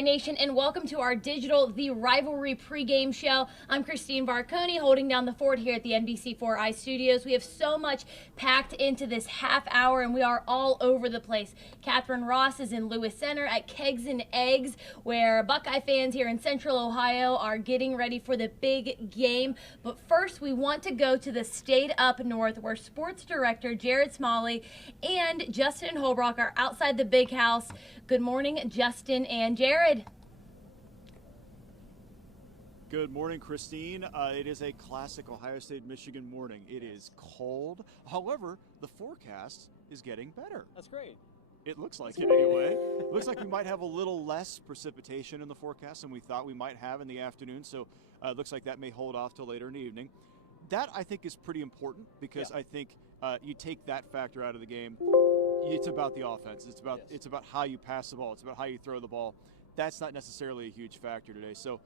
Nation, and welcome to our digital The Rivalry pregame show. I'm Christine Varconi, holding down the fort here at the NBC4i studios. We have so much packed into this half hour, and we are all over the place. Catherine Ross is in Lewis Center at Kegs and Eggs, where Buckeye fans here in Central Ohio are getting ready for the big game. But first, we want to go to the state up north, where sports director Jared Smalley and Justin Holbrook are outside the big house. Good morning, Justin and Jared. Good morning, Christine. It is a classic Ohio State-Michigan morning. It is cold. However, the forecast is getting better. That's great. It looks like it anyway. Looks like we might have a little less precipitation in the forecast than we thought we might have in the afternoon, so it looks like that may hold off till later in the evening. That, I think, is pretty important because I think you take that factor out of the game. It's about the offense. It's about how you pass the ball. It's about how you throw the ball. That's not necessarily a huge factor today. So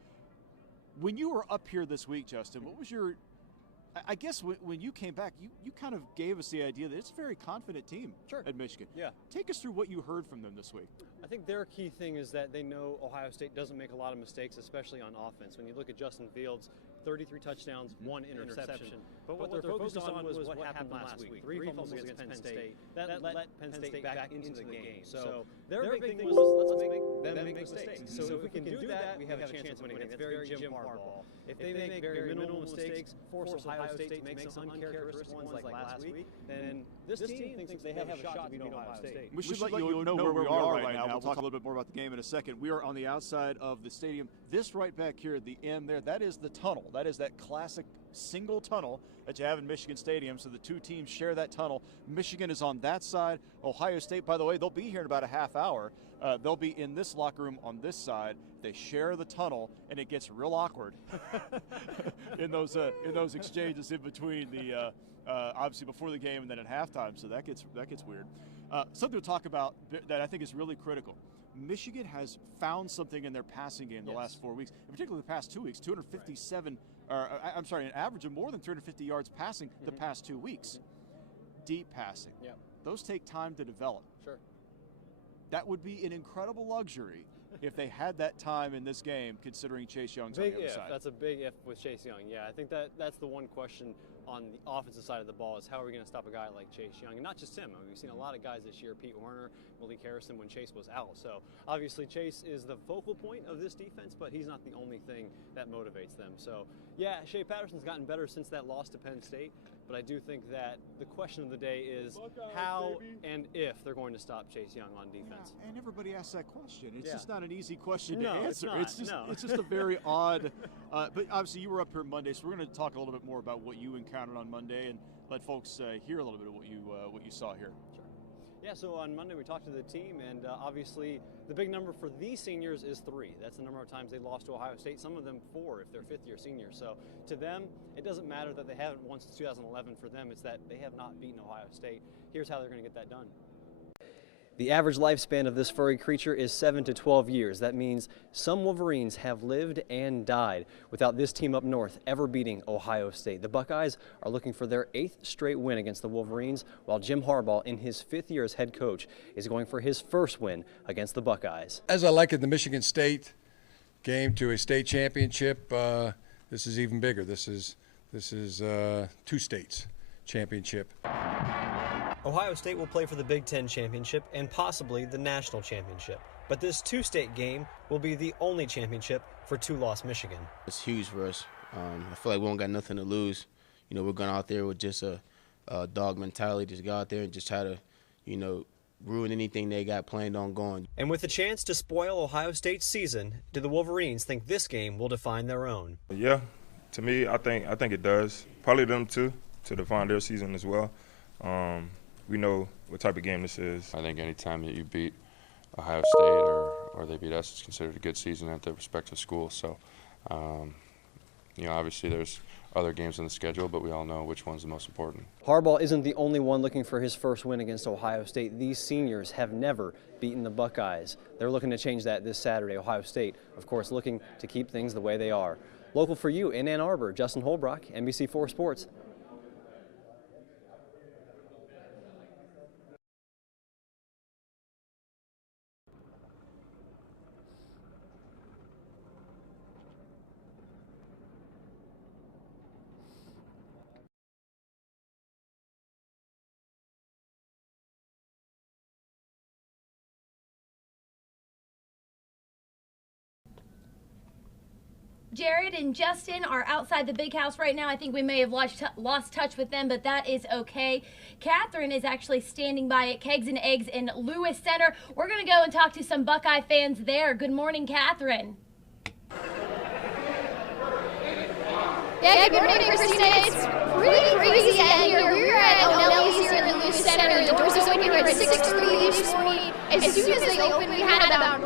when you were up here this week, Justin, what was your – I guess when you came back, you kind of gave us the idea that it's a very confident team at Michigan. Yeah. Take us through what you heard from them this week. I think their key thing is that they know Ohio State doesn't make a lot of mistakes, especially on offense. When you look at Justin Fields, 33 touchdowns, 1 interception. But what they're focused on was what happened last week. 3 fumbles against Penn State. That let Penn State back into the game. So their big thing was let's make them make mistakes. So if we can do that, we have a chance of winning. It's very Jim Harbaugh. If they make very minimal mistakes, force Ohio State to make some uncharacteristic ones like last week, then this team thinks they have a shot to beat Ohio State. We should let you know where we are right now. We'll talk a little bit more about the game in a second. We are on the outside of the stadium. This right back here at the end there, that is the tunnel. That is that classic single tunnel that you have in Michigan Stadium, so the two teams share that tunnel. Michigan is on that side. Ohio State, by the way, they'll be here in about a half hour. They'll be in this locker room on this side. They share the tunnel, and it gets real awkward in those exchanges in between the obviously before the game and then at halftime. So that gets weird. Something to talk about that I think is really critical. Michigan has found something in their passing game the last 4 weeks, in particular the past 2 weeks. 257, I'm sorry, an average of more than 350 yards passing the past 2 weeks. Deep passing. Yep. Those take time to develop. Sure. That would be an incredible luxury if they had that time in this game, considering Chase Young's on the other side. That's a big if with Chase Young. Yeah, I think that's the one question on the offensive side of the ball is how are we going to stop a guy like Chase Young? And not just him. I mean, we've seen a lot of guys this year, Pete Werner, Malik Harrison, when Chase was out. So obviously Chase is the focal point of this defense, but he's not the only thing that motivates them. So yeah, Shea Patterson's gotten better since that loss to Penn State. But I do think that the question of the day is how and if they're going to stop Chase Young on defense. Yeah, and everybody asks that question. It's just not an easy question to answer. It's just a very odd. But obviously, you were up here Monday, so we're going to talk a little bit more about what you encountered on Monday and let folks hear a little bit of what you saw here. Sure. Yeah, so on Monday we talked to the team, and obviously the big number for these seniors is 3. That's the number of times they lost to Ohio State, some of them 4 if they're fifth-year seniors. So to them, it doesn't matter that they haven't won since 2011. For them, it's that they have not beaten Ohio State. Here's how they're going to get that done. The average lifespan of this furry creature is 7 to 12 years. That means some Wolverines have lived and died without this team up north ever beating Ohio State. The Buckeyes are looking for their 8th straight win against the Wolverines, while Jim Harbaugh, in his 5th year as head coach, is going for his first win against the Buckeyes. As I liken the Michigan State game to a state championship, this is even bigger. This is 2 states championship. Ohio State will play for the Big Ten championship and possibly the national championship. But this 2-state game will be the only championship for 2-loss Michigan. It's huge for us. I feel like we don't got nothing to lose. You know, we're going out there with just a dog mentality, just go out there and just try to, you know, ruin anything they got planned on going. And with the chance to spoil Ohio State's season, do the Wolverines think this game will define their own? Yeah, to me, I think it does. Probably them too, to define their season as well. We know what type of game this is. I think any time that you beat Ohio State or they beat us, it's considered a good season at their respective schools. So, you know, obviously there's other games on the schedule, but we all know which one's the most important. Harbaugh isn't the only one looking for his first win against Ohio State. These seniors have never beaten the Buckeyes. They're looking to change that this Saturday. Ohio State, of course, looking to keep things the way they are. Local for you in Ann Arbor, Justin Holbrook, NBC4 Sports. Jared and Justin are outside the big house right now. I think we may have lost touch with them, but that is okay. Catherine is actually standing by at Kegs and Eggs in Lewis Center. We're going to go and talk to some Buckeye fans there. Good morning, Catherine. Yeah, good morning, Christina. It's pretty crazy out here. We're at O'Malley's here in Lewis Center. The doors opened here at 6:30 this morning. As soon as they opened, we had about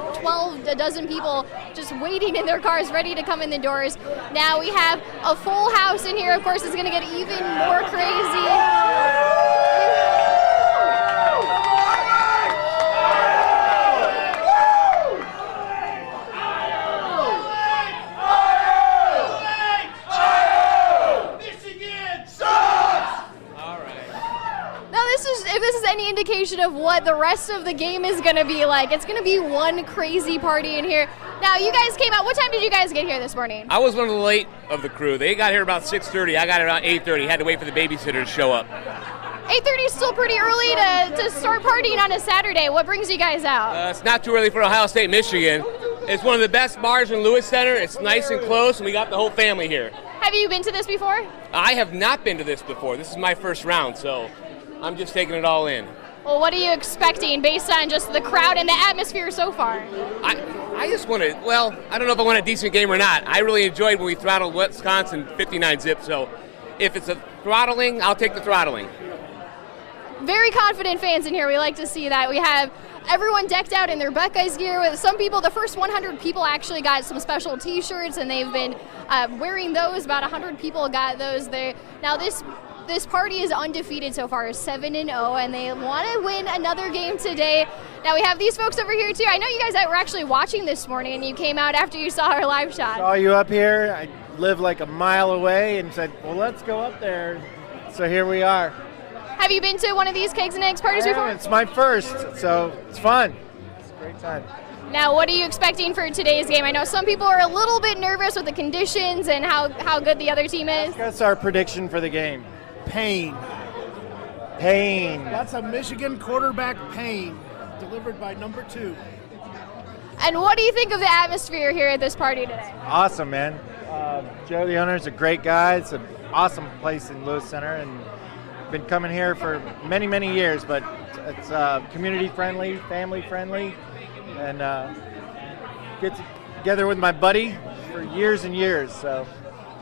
a dozen people just waiting in their cars, ready to come in the doors. Now we have a full house in here. Of course, it's going to get even more crazy. If this is any indication of what the rest of the game is going to be like, it's going to be one crazy party in here. Now, you guys came out. What time did you guys get here this morning? I was one of the late of the crew. They got here about 6:30. I got here around 8:30. Had to wait for the babysitter to show up. 8:30 is still pretty early to start partying on a Saturday. What brings you guys out? It's not too early for Ohio State, Michigan. It's one of the best bars in Lewis Center. It's nice and close, and we got the whole family here. Have you been to this before? I have not been to this before. This is my first round, so I'm just taking it all in. Well, what are you expecting based on just the crowd and the atmosphere so far? I just want to, well, I don't know if I want a decent game or not. I really enjoyed when we throttled Wisconsin 59 zip, so if it's a throttling, I'll take the throttling. Very confident fans in here. We like to see that. We have everyone decked out in their Buckeyes gear. With some people, the first 100 people actually got some special T-shirts, and they've been wearing those. About 100 people got those there. Now this party is undefeated so far, 7-0, and they want to win another game today. Now we have these folks over here too. I know you guys that were actually watching this morning, and you came out after you saw our live shot. Saw you up here. I live like a mile away, and said, well, let's go up there. So here we are. Have you been to one of these Kegs and Eggs parties before? It's my first, so it's fun. It's a great time. Now, what are you expecting for today's game? I know some people are a little bit nervous with the conditions and how good the other team is. That's our prediction for the game. Pain. That's a Michigan quarterback pain, delivered by number 2. And what do you think of the atmosphere here at this party today? Awesome, man. Joe, the owner, is a great guy. It's an awesome place in Lewis Center, and been coming here for many, many years, but it's community friendly, family friendly, and get together with my buddy for years and years, so.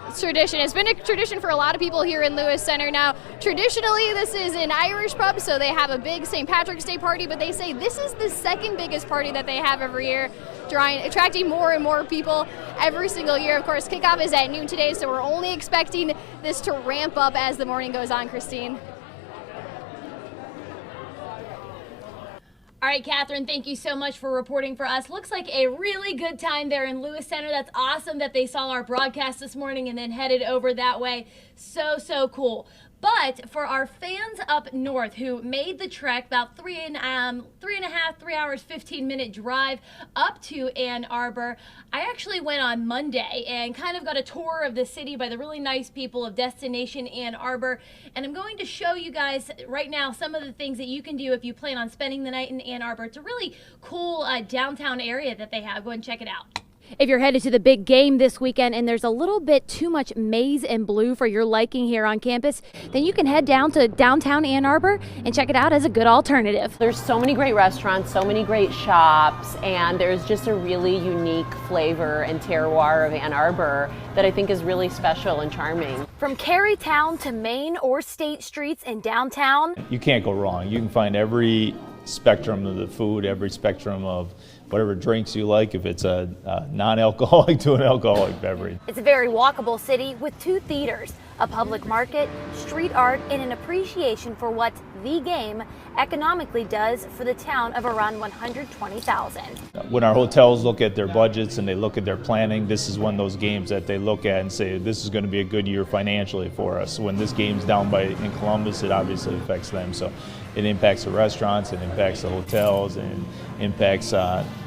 It's tradition. It's been a tradition for a lot of people here in Lewis Center. Now, traditionally, this is an Irish pub, so they have a big St. Patrick's Day party, but they say this is the second biggest party that they have every year, attracting more and more people every single year. Of course, kickoff is at noon today, so we're only expecting this to ramp up as the morning goes on, Christine. All right, Catherine, thank you so much for reporting for us. Looks like a really good time there in Lewis Center. That's awesome that they saw our broadcast this morning and then headed over that way. So cool. But for our fans up north who made the trek, about 3 hours, 15-minute drive up to Ann Arbor, I actually went on Monday and kind of got a tour of the city by the really nice people of Destination Ann Arbor. And I'm going to show you guys right now some of the things that you can do if you plan on spending the night in Ann Arbor. It's a really cool downtown area that they have. Go ahead and check it out. If you're headed to the big game this weekend and there's a little bit too much maize and blue for your liking here on campus, then you can head down to downtown Ann Arbor and check it out as a good alternative. There's so many great restaurants, so many great shops, and there's just a really unique flavor and terroir of Ann Arbor that I think is really special and charming. From Carytown to Main or State Streets in downtown, you can't go wrong. You can find every spectrum of the food, every spectrum of whatever drinks you like, if it's a non-alcoholic to an alcoholic beverage. It's a very walkable city with 2 theaters, a public market, street art, and an appreciation for what the game economically does for the town of around 120,000. When our hotels look at their budgets and they look at their planning, this is one of those games that they look at and say, this is going to be a good year financially for us. When this game's down in Columbus, it obviously affects them. So it impacts the restaurants, it impacts the hotels, and impacts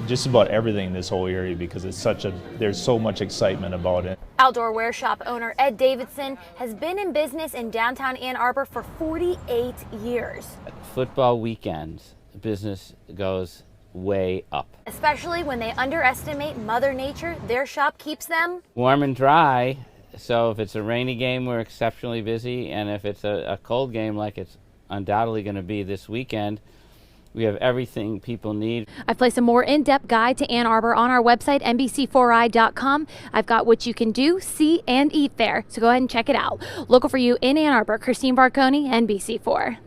just about everything in this whole area because there's so much excitement about it. Outdoor wear shop owner Ed Davidson has been in business in downtown Ann Arbor for 48 years. Football weekends, business goes way up. Especially when they underestimate Mother Nature, their shop keeps them Warm and dry, so if it's a rainy game, we're exceptionally busy, and if it's a cold game like it's undoubtedly going to be this weekend, we have everything people need. I've placed a more in-depth guide to Ann Arbor on our website, NBC4i.com. I've got what you can do, see, and eat there, so go ahead and check it out. Local for you in Ann Arbor, Christine Barconi, NBC4.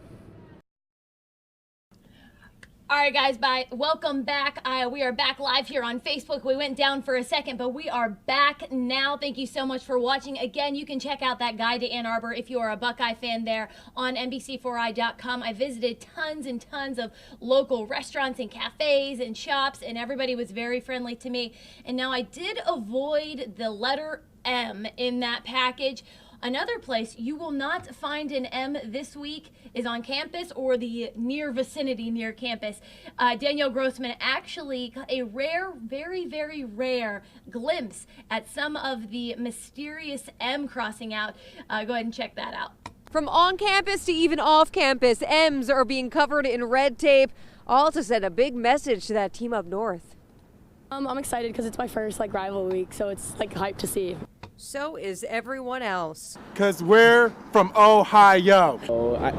All right, guys, bye. Welcome back. We are back live here on Facebook. We went down for a second, but we are back now. Thank you so much for watching. Again, you can check out that guide to Ann Arbor if you are a Buckeye fan there on NBC4i.com. I visited tons and tons of local restaurants and cafes and shops, and everybody was very friendly to me. And now I did avoid the letter M in that package. Another place you will not find an M this week is on campus or the near vicinity near campus. Danielle Grossman actually got a rare, very, very rare glimpse at some of the mysterious M crossing out. Go ahead and check that out. From on campus to even off campus, M's are being covered in red tape, all to send a big message to that team up north. I'm excited because it's my first rival week, so it's hype to see. So is everyone else. Because we're from Ohio.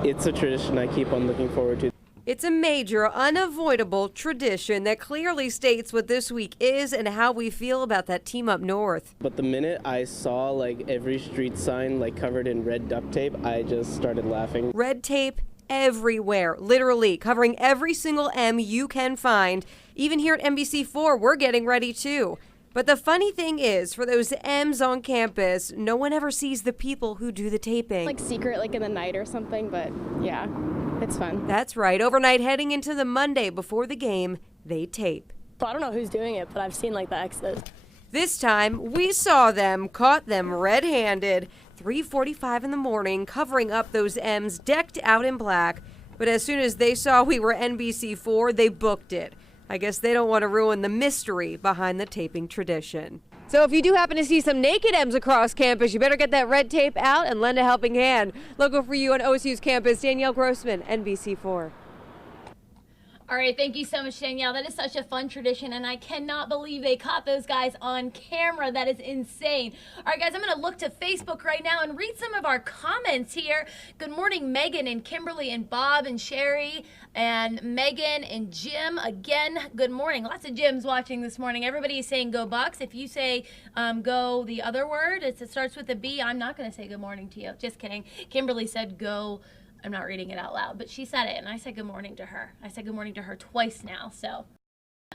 It's a tradition I keep on looking forward to. It's a major, unavoidable tradition that clearly states what this week is and how we feel about that team up north. But the minute I saw every street sign covered in red duct tape, I just started laughing. Red tape everywhere, literally covering every single M you can find. Even here at NBC4, we're getting ready too. But the funny thing is, for those M's on campus, no one ever sees the people who do the taping. Secret, in the night or something, but yeah, it's fun. That's right. Overnight, heading into the Monday before the game, they tape. So I don't know who's doing it, but I've seen the X's. This time, we saw them, caught them red-handed, 3:45 in the morning, covering up those M's decked out in black. But as soon as they saw we were NBC4, they booked it. I guess they don't want to ruin the mystery behind the taping tradition. So if you do happen to see some naked M's across campus, you better get that red tape out and lend a helping hand. Local for you on OSU's campus, Danielle Grossman, NBC4. All right, thank you so much, Danielle. That is such a fun tradition, and I cannot believe they caught those guys on camera. That is insane. All right, guys, I'm going to look to Facebook right now and read some of our comments here. Good morning, Megan and Kimberly and Bob and Sherry and Megan and Jim. Again, good morning. Lots of Jims watching this morning. Everybody is saying go Bucks. If you say go the other word, it starts with a B, I'm not going to say good morning to you. Just kidding. Kimberly said go. I'm not reading it out loud, but she said it, and I said good morning to her. I said good morning to her twice now, so.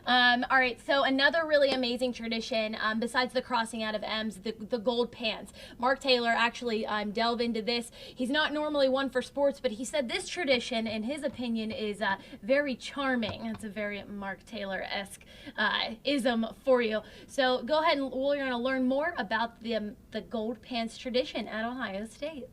All right, so another really amazing tradition, besides the crossing out of M's, the gold pants. Mark Taylor actually delved into this. He's not normally one for sports, but he said this tradition, in his opinion, is very charming. It's a very Mark Taylor-esque ism for you. So go ahead, and we're going to learn more about the gold pants tradition at Ohio State.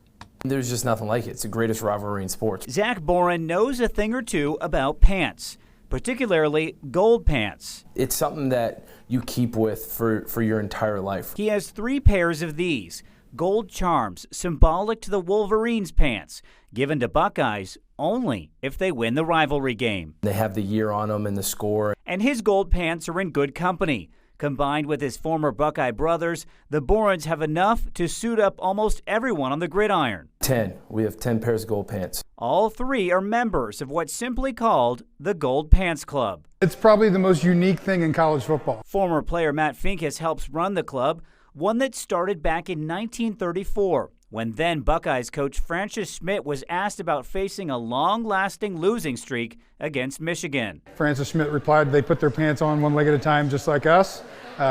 There's just nothing like it. It's the greatest rivalry in sports. Zach Boren knows a thing or two about pants, particularly gold pants. It's something that you keep with for your entire life. He has 3 pairs of these, gold charms, symbolic to the Wolverines pants, given to Buckeyes only if they win the rivalry game. They have the year on them and the score. And his gold pants are in good company. Combined with his former Buckeye brothers, the Borens have enough to suit up almost everyone on the gridiron. 10. We have 10 pairs of gold pants. All 3 are members of what's simply called the Gold Pants Club. It's probably the most unique thing in college football. Former player Matt Finkus helps run the club, one that started back in 1934. When then Buckeyes coach Francis Schmidt was asked about facing a long-lasting losing streak against Michigan. Francis Schmidt replied they put their pants on one leg at a time just like us.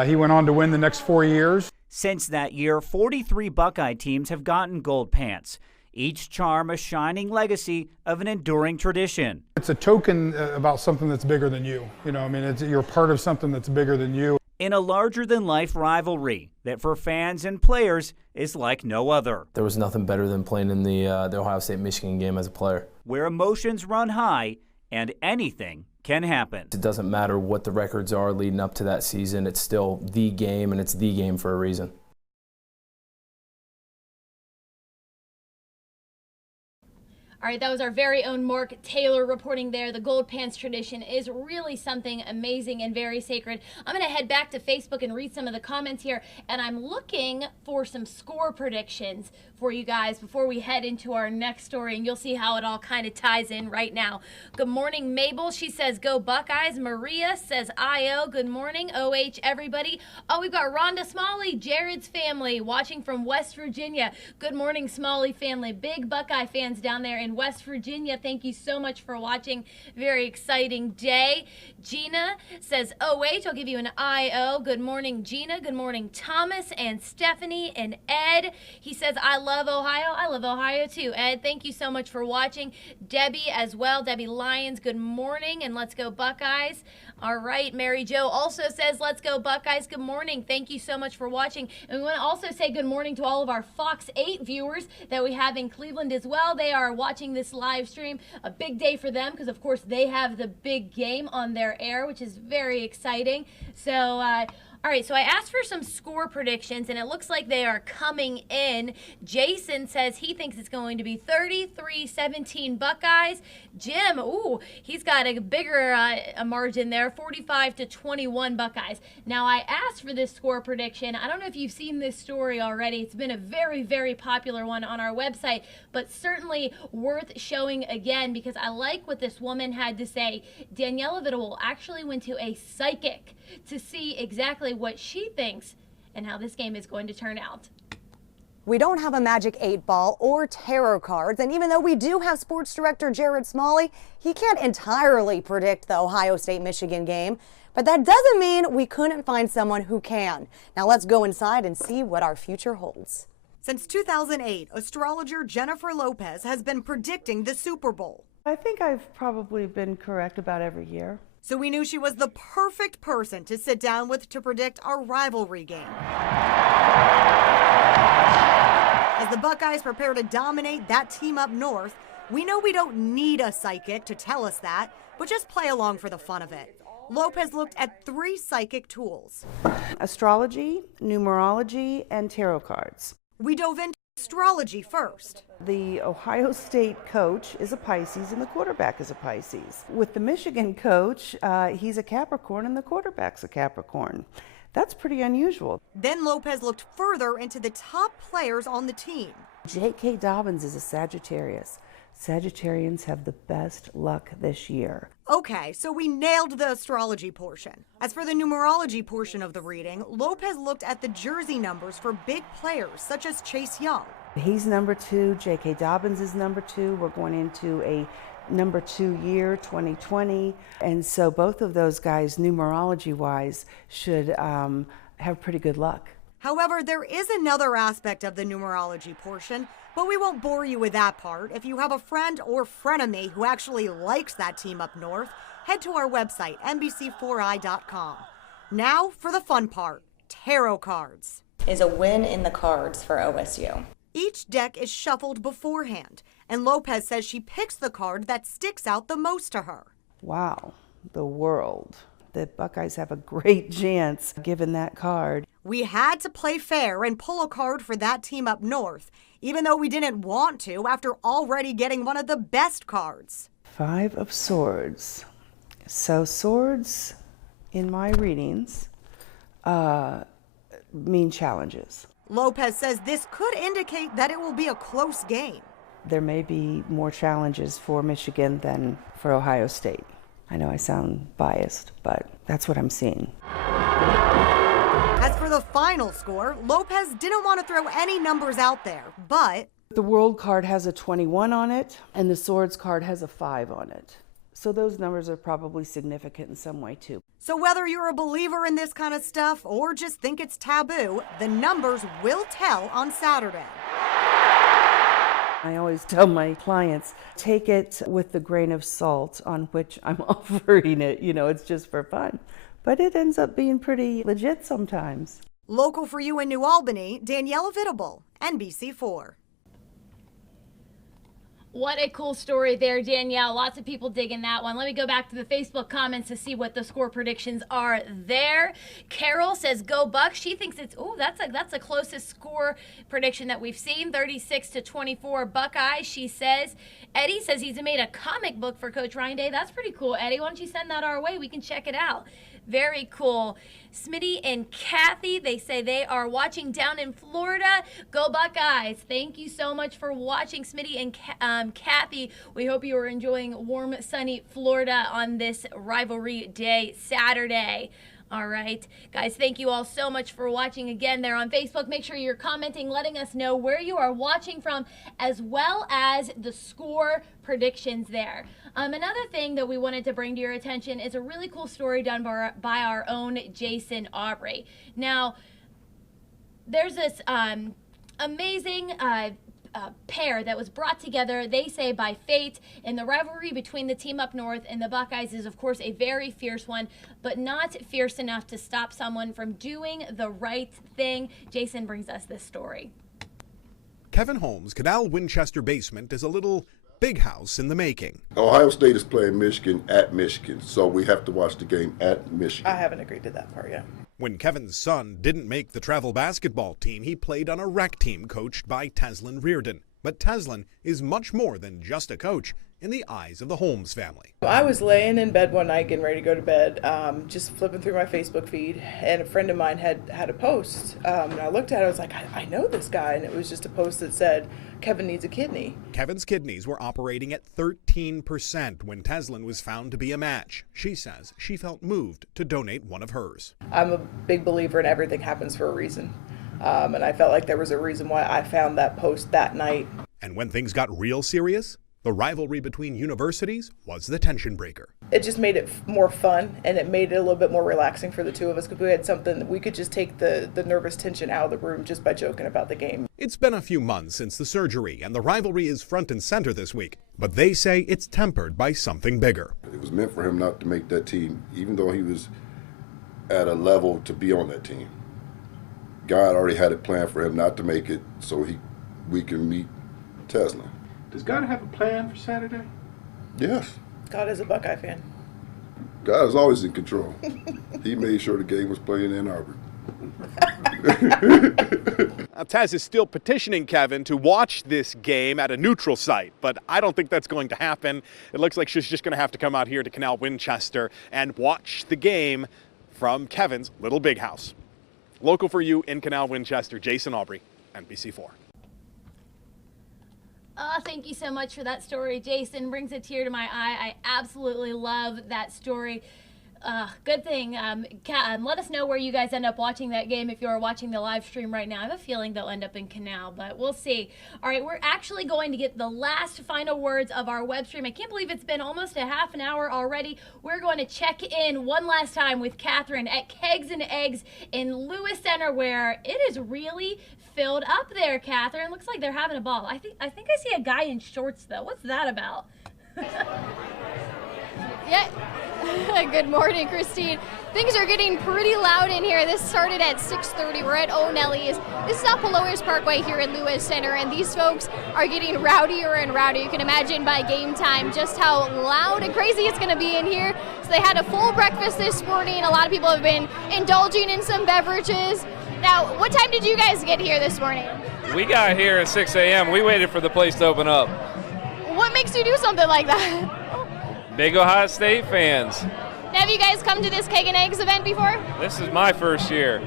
He went on to win the next 4 years. Since that year, 43 Buckeye teams have gotten gold pants, each charm a shining legacy of an enduring tradition. It's a token about something that's bigger than you. You're part of something that's bigger than you. In a larger-than-life rivalry that for fans and players is like no other. There was nothing better than playing in the Ohio State-Michigan game as a player. Where emotions run high and anything can happen. It doesn't matter what the records are leading up to that season. It's still the game, and it's the game for a reason. All right, that was our very own Mark Taylor reporting there. The Gold Pants tradition is really something amazing and very sacred. I'm going to head back to Facebook and read some of the comments here, and I'm looking for some score predictions for you guys before we head into our next story, and you'll see how it all kind of ties in right now. Good morning, Mabel. She says, go Buckeyes. Maria says, IO. Good morning, OH, everybody. Oh, we've got Rhonda Smalley, Jared's family, watching from West Virginia. Good morning, Smalley family. Big Buckeye fans down there in West Virginia. Thank you so much for watching. Very exciting day. Gina says, OH, I'll give you an IO. Good morning, Gina. Good morning, Thomas and Stephanie and Ed. He says, I love Ohio. I love Ohio too. Ed, thank you so much for watching. Debbie as well. Debbie Lyons, good morning, and let's go Buckeyes. All right, Mary Jo also says, let's go Buckeyes. Good morning. Thank you so much for watching. And we want to also say good morning to all of our Fox 8 viewers that we have in Cleveland as well. They are watching this live stream. A big day for them because, of course, they have the big game on their air, which is very exciting. So, all right, so I asked for some score predictions, and it looks like they are coming in. Jason says he thinks it's going to be 33-17 Buckeyes. Jim, ooh, he's got a bigger a margin there, 45-21 Buckeyes. Now, I asked for this score prediction. I don't know if you've seen this story already. It's been a very, very popular one on our website, but certainly worth showing again because I like what this woman had to say. Daniela Vidal actually went to a psychic to see exactly what she thinks and how this game is going to turn out. We don't have a magic 8-ball or tarot cards, and even though we do have sports director Jared Smalley, he can't entirely predict the Ohio State-Michigan game, but that doesn't mean we couldn't find someone who can. Now let's go inside and see what our future holds. Since 2008, astrologer Jennifer Lopez has been predicting the Super Bowl. I think I've probably been correct about every year. So we knew she was the perfect person to sit down with to predict our rivalry game. As the Buckeyes prepare to dominate that team up north, we know we don't need a psychic to tell us that, but just play along for the fun of it. Lopez looked at 3 psychic tools: Astrology, numerology, and tarot cards. We dove into astrology first. The Ohio State coach is a Pisces and the quarterback is a Pisces. With the Michigan coach, he's a Capricorn and the quarterback's a Capricorn. That's pretty unusual. Then Lopez looked further into the top players on the team. J.K. Dobbins is a Sagittarius. Sagittarians have the best luck this year. Okay, so we nailed the astrology portion. As for the numerology portion of the reading, Lopez looked at the jersey numbers for big players such as Chase Young. He's number 2. J.K. Dobbins is number 2. We're going into a number 2 year, 2020. And so both of those guys, numerology-wise, should have pretty good luck. However, there is another aspect of the numerology portion, but we won't bore you with that part. If you have a friend or frenemy who actually likes that team up north, head to our website, NBC4i.com. Now for the fun part, tarot cards. Is a win in the cards for OSU. Each deck is shuffled beforehand, and Lopez says she picks the card that sticks out the most to her. Wow, the world. The Buckeyes have a great chance given that card. We had to play fair and pull a card for that team up north, even though we didn't want to after already getting one of the best cards. 5 of Swords. So swords, in my readings, mean challenges. Lopez says this could indicate that it will be a close game. There may be more challenges for Michigan than for Ohio State. I know I sound biased, but that's what I'm seeing. As for the final score, Lopez didn't want to throw any numbers out there, but the World card has a 21 on it, and the Swords card has a 5 on it. So those numbers are probably significant in some way, too. So whether you're a believer in this kind of stuff or just think it's taboo, the numbers will tell on Saturday. I always tell my clients, take it with the grain of salt on which I'm offering it. You know, it's just for fun. But it ends up being pretty legit sometimes. Local for you in New Albany, Daniela Vidal, NBC4. What a cool story there, Danielle. Lots of people digging that one. Let me go back to the Facebook comments to see what the score predictions are there. Carol says, go Bucks. She thinks it's, that's the closest score prediction that we've seen, 36-24 Buckeyes. She says, Eddie says he's made a comic book for Coach Ryan Day. That's pretty cool, Eddie. Why don't you send that our way? We can check it out. Very cool. Smitty and Kathy, they say they are watching down in Florida. Go Buckeyes. Thank you so much for watching, Smitty and Kathy. We hope you are enjoying warm, sunny Florida on this Rivalry Day, Saturday. All right, guys, thank you all so much for watching again there on Facebook. Make sure you're commenting, letting us know where you are watching from, as well as the score predictions there. Another thing that we wanted to bring to your attention is a really cool story done by our own Jason Aubrey. Now, there's this amazing pair that was brought together, they say, by fate, and the rivalry between the team up north and the Buckeyes is, of course, a very fierce one, but not fierce enough to stop someone from doing the right thing. Jason brings us this story. Kevin Holmes' Canal Winchester basement is a little big house in the making. Ohio State is playing Michigan at Michigan, so we have to watch the game at Michigan. I haven't agreed to that part yet. When Kevin's son didn't make the travel basketball team, he played on a rec team coached by Teslin Reardon. But Teslin is much more than just a coach in the eyes of the Holmes family. I was laying in bed one night getting ready to go to bed, just flipping through my Facebook feed, and a friend of mine had a post. And I looked at it, I was like, I know this guy, and it was just a post that said, Kevin needs a kidney. Kevin's kidneys were operating at 13% when Teslin was found to be a match. She says she felt moved to donate one of hers. I'm a big believer in everything happens for a reason. And I felt like there was a reason why I found that post that night. And when things got real serious, the rivalry between universities was the tension breaker. It just made it more fun, and it made it a little bit more relaxing for the two of us, because we had something that we could just take the nervous tension out of the room just by joking about the game. It's been a few months since the surgery, and the rivalry is front and center this week. But they say it's tempered by something bigger. It was meant for him not to make that team, even though he was at a level to be on that team. God already had it planned for him not to make it so we can meet Tesla. Does God have a plan for Saturday? Yes. God is a Buckeye fan. God is always in control. He made sure the game was played in Ann Arbor. Taz is still petitioning Kevin to watch this game at a neutral site, but I don't think that's going to happen. It looks like she's just going to have to come out here to Canal Winchester and watch the game from Kevin's little big house. Local for you in Canal Winchester, Jason Aubrey, NBC4. Thank you so much for that story, Jason. Brings a tear to my eye. I absolutely love that story. Good thing. Let us know where you guys end up watching that game if you are watching the live stream right now. I have a feeling they'll end up in Canal, but we'll see. All right, we're actually going to get the last final words of our web stream. I can't believe it's been almost a half an hour already. We're going to check in one last time with Catherine at Kegs and Eggs in Lewis Center, where it is really filled up there, Catherine. Looks like they're having a ball. I think I see a guy in shorts, though. What's that about? Yeah. Good morning, Christine. Things are getting pretty loud in here. This started at 6:30. We're at O'Nelly's. This is off Pelowers Parkway here in Lewis Center, and these folks are getting rowdier and rowdier. You can imagine by game time just how loud and crazy it's going to be in here. So they had a full breakfast this morning. A lot of people have been indulging in some beverages. Now, what time did you guys get here this morning? We got here at 6 a.m. We waited for the place to open up. What makes you do something like that? Big Ohio State fans. Now, have you guys come to this Keg and Eggs event before? This is my first year.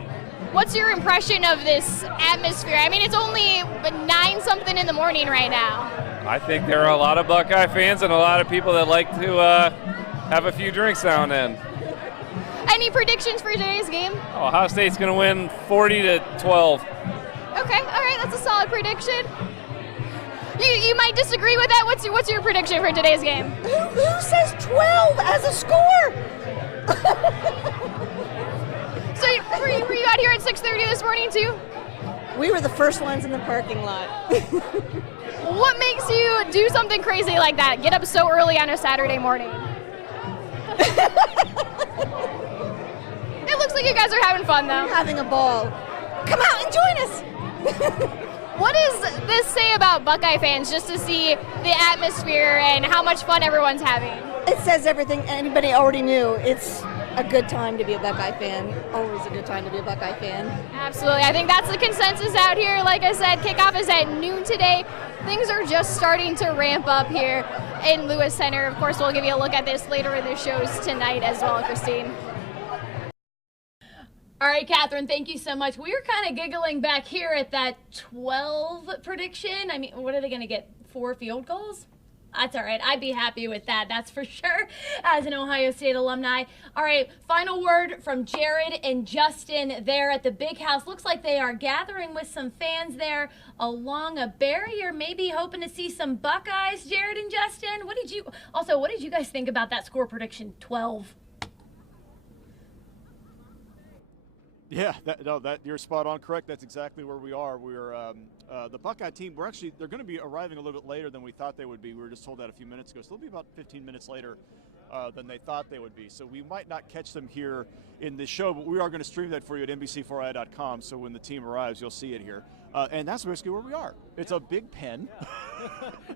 What's your impression of this atmosphere? I mean, it's only 9-something in the morning right now. I think there are a lot of Buckeye fans and a lot of people that like to have a few drinks now and then. Any predictions for today's game? Ohio State's going to win 40-12. Okay, all right, that's a solid prediction. You might disagree with that. What's your prediction for today's game? Who says 12 as a score? So were you out here at 6:30 this morning too? We were the first ones in the parking lot. What makes you do something crazy like that? Get up so early on a Saturday morning. It looks like you guys are having fun though. We're having a ball. Come out and join us. What does this say about Buckeye fans just to see the atmosphere and how much fun everyone's having? It says everything anybody already knew. It's a good time to be a Buckeye fan. Always a good time to be a Buckeye fan. Absolutely. I think that's the consensus out here. Like I said, kickoff is at noon today. Things are just starting to ramp up here in Lewis Center. Of course, we'll give you a look at this later in the shows tonight as well, Christine. All right, Catherine, thank you so much. We were kind of giggling back here at that 12 prediction. I mean, what are they going to get? 4 field goals? That's all right. I'd be happy with that. That's for sure as an Ohio State alumni. All right, final word from Jared and Justin there at the Big House. Looks like they are gathering with some fans there along a barrier, maybe hoping to see some Buckeyes. Jared and Justin, what did you guys think about that score prediction, 12? Yeah, you're spot on correct. That's exactly where we are. We're the Buckeye team. They're going to be arriving a little bit later than we thought they would be. We were just told that a few minutes ago. So they'll be about 15 minutes later than they thought they would be. So we might not catch them here in the show, but we are going to stream that for you at NBC4i.com. So when the team arrives, you'll see it here. And that's basically where we are. It's a big pen.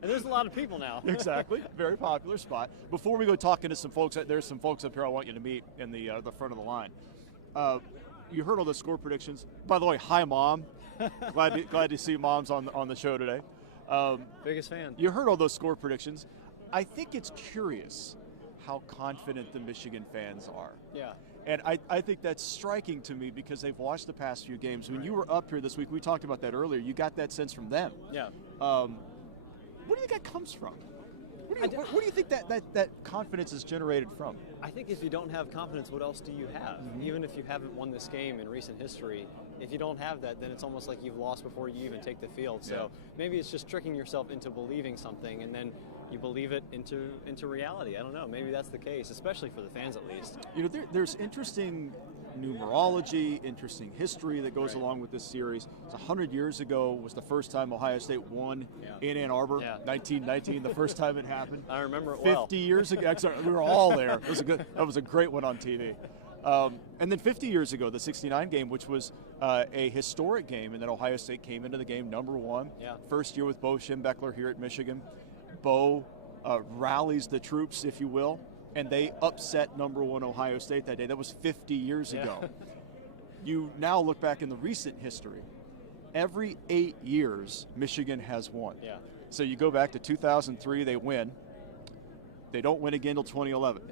And there's a lot of people now. Exactly. Very popular spot. Before we go talking to some folks, there's some folks up here I want you to meet in the front of the line. You heard all the score predictions. By the way, hi, Mom. glad to see Mom's on the show today. Biggest fan. You heard all those score predictions. I think it's curious how confident the Michigan fans are. Yeah. And I think that's striking to me because they've watched the past few games. When you were up here this week, we talked about that earlier. You got that sense from them. Yeah. Where do you think that comes from? Where do you think that confidence is generated from? I think if you don't have confidence, what else do you have? Mm-hmm. Even if you haven't won this game in recent history, if you don't have that, then it's almost like you've lost before you even take the field. So maybe it's just tricking yourself into believing something, and then you believe it into reality. I don't know. Maybe that's the case, especially for the fans at least. You know, there's interesting numerology, interesting history that goes along with this series. It's 100 years ago was the first time Ohio State won in Ann Arbor, 1919, the first time it happened. I remember it well. 50 years ago, we were all there. That was a great one on TV. And then 50 years ago, the 69 game, which was a historic game, and then Ohio State came into the game number 1. Yeah. First year with Bo Schembechler here at Michigan. Bo rallies the troops, if you will, and they upset number 1 Ohio State that day. That was 50 years ago. You now look back in the recent history. Every 8 years, Michigan has won. Yeah. So you go back to 2003, they win. They don't win again until 2011.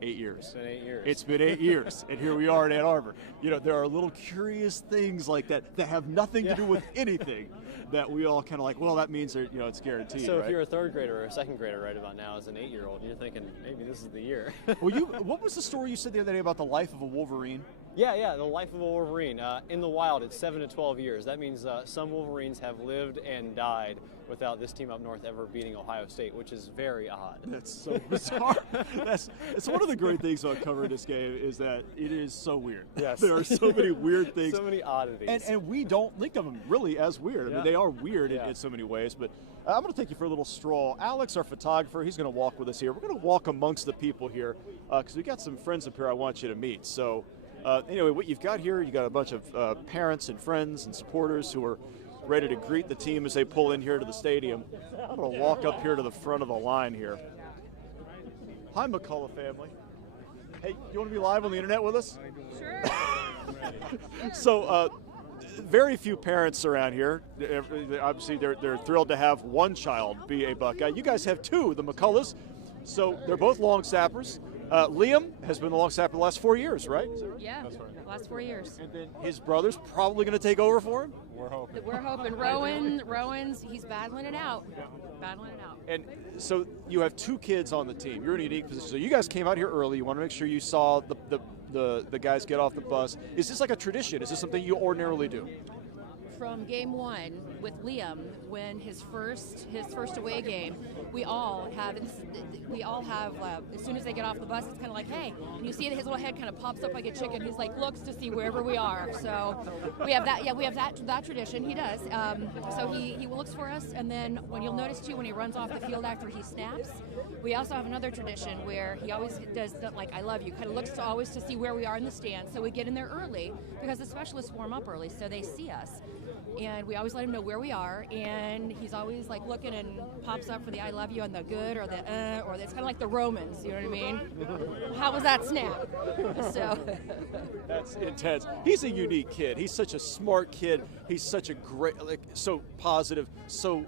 8 years. It's been 8 years. It's been 8 years, and here we are in Ann Arbor. You know, there are little curious things like that have nothing to do with anything that we all kind of like, well, that means it's guaranteed. So right? if you're a 3rd grader or a 2nd grader right about now as an 8-year-old, you're thinking maybe this is the year. Well, what was the story you said the other day about the life of a Wolverine? Yeah, the life of a Wolverine. In the wild, it's 7 to 12 years. That means some Wolverines have lived and died without this team up north ever beating Ohio State, which is very odd. That's so bizarre. It's one of the great things about covering this game is that it is so weird. Yes. There are so many weird things. So many oddities. And we don't think of them really as weird. I mean, they are weird in so many ways, but I'm going to take you for a little stroll. Alex, our photographer, he's going to walk with us here. We're going to walk amongst the people here because we got some friends up here I want you to meet. So anyway, what you've got here, you got a bunch of parents and friends and supporters who are ready to greet the team as they pull in here to the stadium. I'm going to walk up here to the front of the line here. Hi, McCullough family. Hey, you want to be live on the internet with us? Sure. So, very few parents around here. Obviously, they're thrilled to have one child be a Buckeye. You guys have 2, the McCulloughs. So they're both long snappers. Liam has been the long snapper the last 4 years, right? Yeah, last 4 years. And then his brother's probably going to take over for him? We're hoping. Rowan's, he's battling it out. And so you have 2 kids on the team. You're in a unique position. So you guys came out here early. You want to make sure you saw the guys get off the bus. Is this like a tradition? Is this something you ordinarily do? From game 1 with Liam, when his first away game, we all have as soon as they get off the bus, it's kind of like, hey, and you see that his little head kind of pops up like a chicken. He's like, looks to see wherever we are. So we have that. Yeah, we have that tradition. He does. So he looks for us, and then when you'll notice too, when he runs off the field after he snaps, we also have another tradition where he always does the, like, I love you, kind of looks always to see where we are in the stand. So we get in there early because the specialists warm up early, so they see us. and we always let him know where we are, and he's always like looking and pops up for the I love you and the good or the or it's kind of like the Romans, you know what I mean? How was that snap? So that's intense. He's a unique kid. He's such a smart kid. He's such a great, like, so positive. So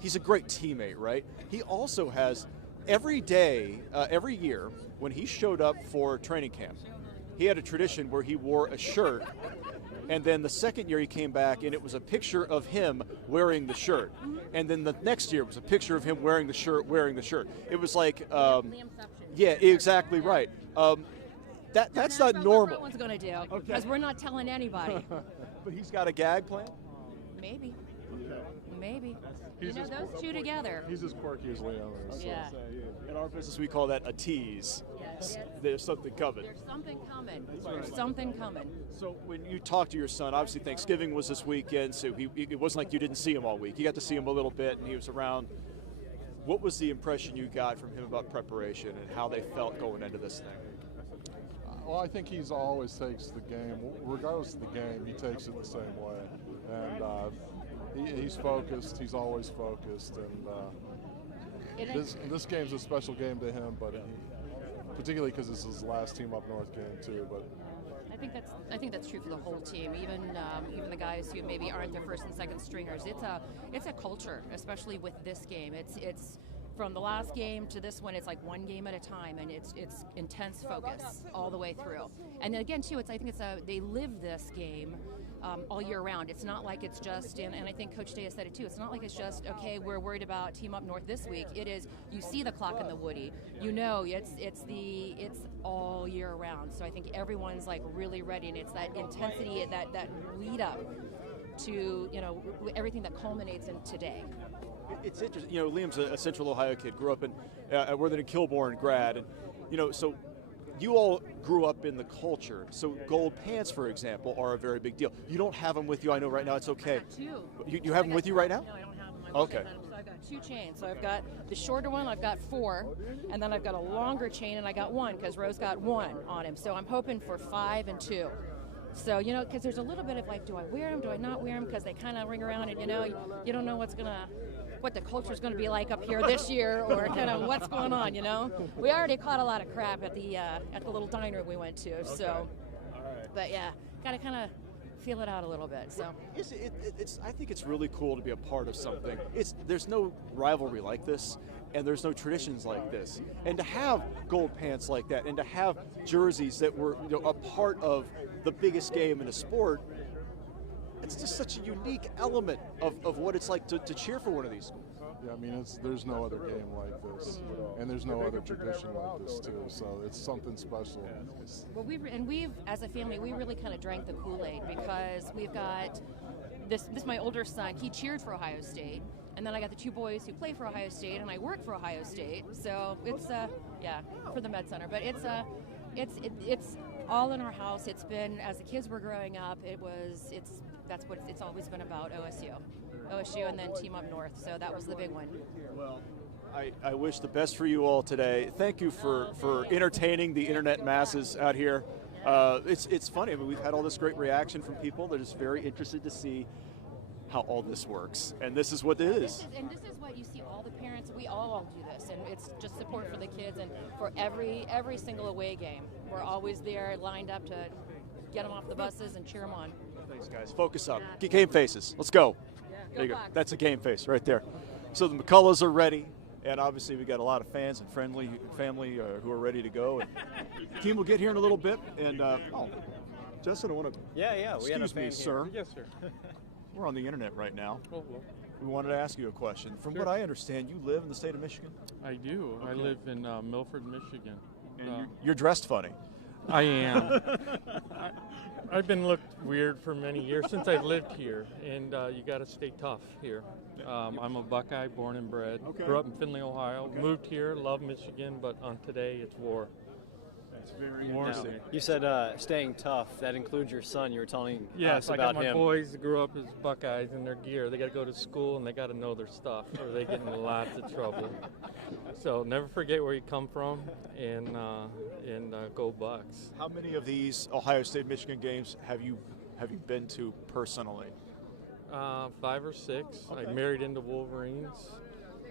he's a great teammate, right? He also has every day, every year when he showed up for training camp, he had a tradition where he wore a shirt. And then the second year he came back, and it was a picture of him wearing the shirt. And then the next year was a picture of him wearing the shirt. It was like, yeah, exactly right. That's not normal. What one's going to do, because we're not telling anybody. But he's got a gag plan? Maybe. Okay. Maybe. Those two together. He's as quirky as Liam is. Yeah. In our business, we call that a tease. Yes. There's something coming. There's something coming. There's something coming. So when you talk to your son, obviously Thanksgiving was this weekend, so it wasn't like you didn't see him all week. You got to see him a little bit, and he was around. What was the impression you got from him about preparation and how they felt going into this thing? Well, I think he's always takes the game, regardless of the game, he takes it the same way. And he's focused, he's always focused, and this game's a special game to him, but particularly because it's his last Team Up North game too. But I think that's true for the whole team, even the guys who maybe aren't their first and second stringers. It's a culture, especially with this game. It's from the last game to this one, it's like one game at a time, and it's intense focus all the way through. And then again, too, they live this game all year round. It's not like it's just, and I think Coach Day said it too, it's not like it's just, okay, we're worried about Team Up North this week. It is, you see the clock in the Woody. You know, it's all year round. So I think everyone's like really ready, and it's that intensity, that lead up to, everything that culminates in today. It's interesting. Liam's a Central Ohio kid, grew up in Worthington Kilbourne grad, and so you all grew up in the culture. So gold pants, for example, are a very big deal. You don't have them with you. I know right now. It's okay. I got two. You have them with you right now? No, I don't have them. Okay. So I've got two chains. So I've got the shorter one. I've got 4, and then I've got a longer chain, and I got 1 because Rose got 1 on him. So I'm hoping for 5 and 2. So, because there's a little bit of like, do I wear them? Do I not wear them? Because they kind of ring around, and you don't know what the culture's going to be like up here this year, or kind of what's going on. We already caught a lot of crap at the little diner we went to. So, all right. But yeah, got to kind of feel it out a little bit. So I think it's really cool to be a part of something. There's no rivalry like this, and there's no traditions like this, and to have gold pants like that, and to have jerseys that were a part of the biggest game in a sport. It's just such a unique element of what it's like to cheer for one of these. Yeah, I mean, there's no other game like this, and there's no other tradition like this too. So it's something special. Well, we've as a family, we really kind of drank the Kool-Aid, because we've got this my older son. He cheered for Ohio State, and then I got the 2 boys who play for Ohio State, and I work for Ohio State. So it's for the Med Center, but it's all in our house. It's been, as the kids were growing up, that's what it's always been about. OSU, and then Team Up North. So that was the big one. Well, I wish the best for you all today. Thank you for entertaining the internet masses out here. It's funny. I mean, we've had all this great reaction from people. They're just very interested to see how all this works, and this is what it is. This is what you see. All the parents, we all do this, and it's just support for the kids, and for every single away game, we're always there, lined up to get them off the buses and cheer them on. Thanks, guys. Focus up. Get game faces. Let's go. There you go. That's a game face right there. So the McCulloughs are ready, and obviously we got a lot of fans and family who are ready to go. And the team will get here in a little bit. And Justin, I want to. Yeah. Excuse me, sir. Yes, sir. We're on the internet right now. Oh, We wanted to ask you a question. From Sure. what I understand, you live in the state of Michigan? I do. Okay. I live in Milford, Michigan. And you're dressed funny. I am. I've been looked weird for many years since I've lived here, and you got to stay tough here. I'm a Buckeye, born and bred. Okay. Grew up in Findlay, Ohio. Okay. Moved here, love Michigan, but on today it's war. That's very War. interesting. You said staying tough. That includes your son. You were telling us I about got my him. boys that grew up as Buckeyes in their gear. They got to go to school and they got to know their stuff, or they get in lots of trouble. So never forget where you come from, and go Bucks. How many of these Ohio State Michigan games have you been to personally? 5 or 6. I married into Wolverines.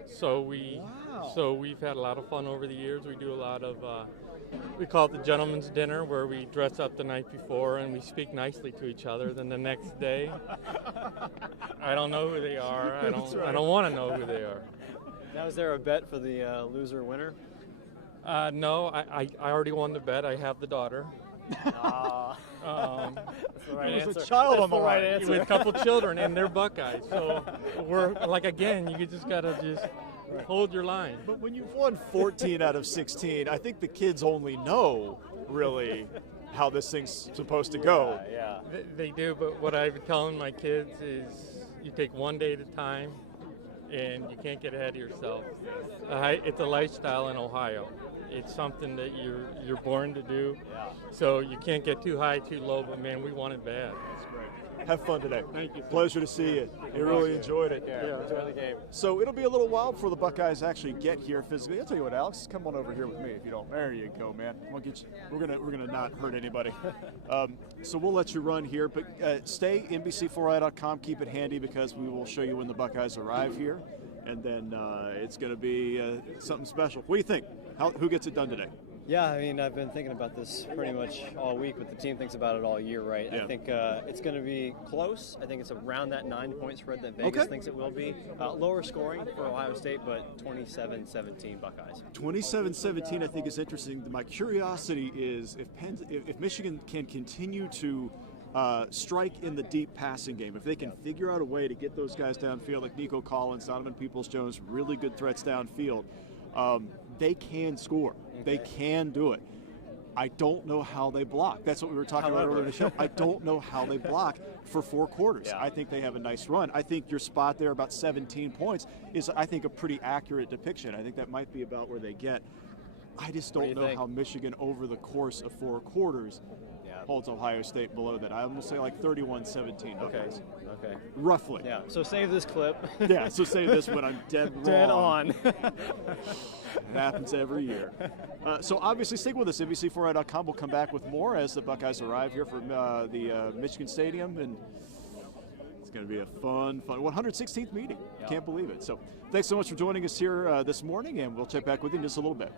So we've had a lot of fun over the years. We do a lot of we call it the gentleman's dinner, where we dress up the night before and we speak nicely to each other. Then the next day, I don't know who they are. I don't want to know who they are. Now, is there a bet for the loser winner? No, I already won the bet. I have the daughter. That's the right answer. There's a child on the right line. answer. With a couple children, and they're Buckeyes. So we're like, again, you just gotta hold your line. But when you've won 14 out of 16, I think the kids only know really how this thing's supposed to go. Yeah. They do, but what I've been telling my kids is you take one day at a time, and you can't get ahead of yourself. It's a lifestyle in Ohio. It's something that you're born to do. So you can't get too high, too low, but man, we want it bad. That's great. Have fun today. Thank you. Pleasure to see you. You really enjoyed it. Yeah, enjoy the game. So it'll be a little while before the Buckeyes actually get here physically. I'll tell you what, Alex, come on over here with me if you don't. There you go, man. We'll get you. We're gonna not hurt anybody. So we'll let you run here, but stay NBC4i.com. Keep it handy because we will show you when the Buckeyes arrive here, and then it's going to be something special. What do you think? Who gets it done today? Yeah, I mean, I've been thinking about this pretty much all week, but the team thinks about it all year, right? Yeah. I think it's going to be close. I think it's around that 9-point spread that Vegas thinks it will be. Lower scoring for Ohio State, but 27-17 Buckeyes. 27-17, I think, is interesting. My curiosity is if Michigan can continue to strike in the deep passing game, if they can figure out a way to get those guys downfield, like Nico Collins, Donovan Peoples-Jones, really good threats downfield, they can score. They can do it. I don't know how they block. That's what we were talking about earlier in the show. I don't know how they block for 4 quarters. I think they have a nice run. I think your spot there, about 17 points, is, I think, a pretty accurate depiction. I think that might be about where they get. I just don't know how Michigan, over the course of 4 quarters, holds Ohio State below that. I'm going to say like 31-17. Okay. Roughly. Yeah, so save this clip. Yeah, so save this when I'm dead wrong. Dead on. It happens every year. So obviously stick with us. NBC4i.com will come back with more as the Buckeyes arrive here from the Michigan Stadium, and it's going to be a fun 116th meeting. Can't believe it. So thanks so much for joining us here this morning, and we'll check back with you in just a little bit.